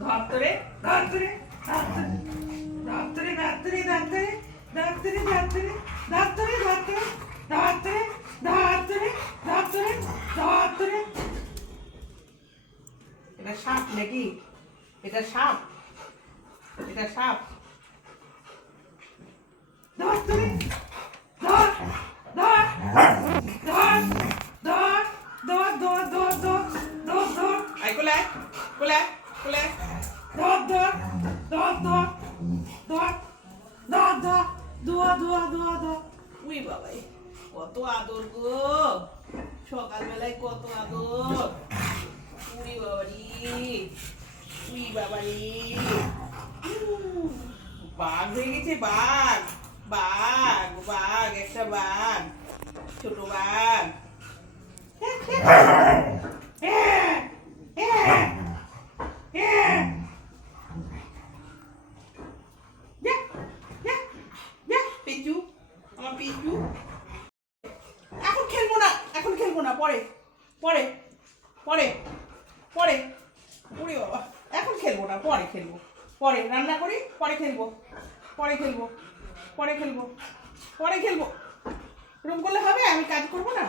ধরে ধরে ধরে ধরে ধরে ধরে ধরে ধরে ধরে ধরে ধরে ধরে ধরে। এটা সাপ নাকি? এটা সাপ, এটা সাপ। ধর ধরে ধর ধর ধর ধর ধর ধর ধর ধর ধর ধর। আই কোলে কোলে কোলে ধর ধর ধর ধর ধর ধর ধর ধোয়া ধোয়া ধোয়া ধর। উই বাবাই কত আদর গো, সকালবেলায় কত আদর। উই বাবারি, উই বাবারি। বাঘ হয়ে গেছে, বাঘ বাঘ বাঘ, একটা বাঘ, ছোট বাঘ। পিচু, আমার পিচু। এখন খেলবো না, এখন খেলবো না, পরে পরে পরে পরে। ওরে বাবা, এখন খেলবো না, পরে খেলবো। পরে রান্না করি, পরে খেলবো, পরে খেলবো, পরে খেলবো, পরে খেলবো। এরকম করলে হবে? আমি কাজ করবো না।